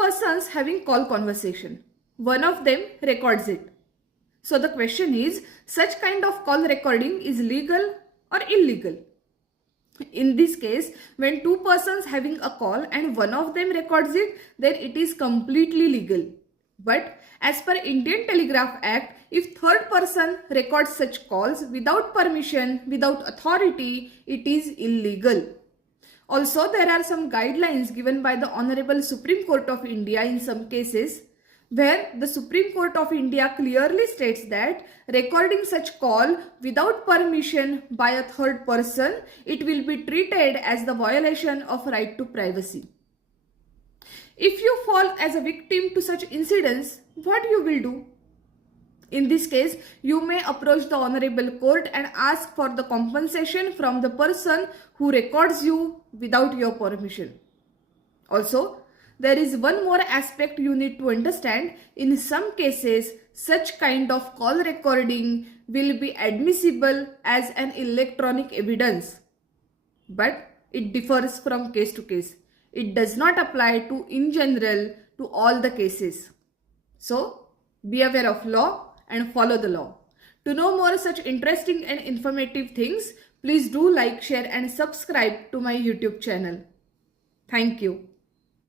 persons having call conversation. One of them records it. So the question is, such kind of call recording is legal or illegal? In this case, when two persons having a call and one of them records it, then it is completely legal. But as per Indian Telegraph Act, if third person records such calls without permission, without authority, it is illegal. Also, there are some guidelines given by the Honorable Supreme Court of India in some cases, where the Supreme Court of India clearly states that recording such call without permission by a third person, it will be treated as the violation of right to privacy. If you fall as a victim to such incidents, what you will do? In this case, you may approach the Honorable Court and ask for the compensation from the person who records you without your permission. Also, there is one more aspect you need to understand. In some cases, such kind of call recording will be admissible as an electronic evidence. But it differs from case to case. It does not apply to in general to all the cases. So, be aware of law and follow the law. To know more such interesting and informative things, please do like, share and subscribe to my YouTube channel. Thank you.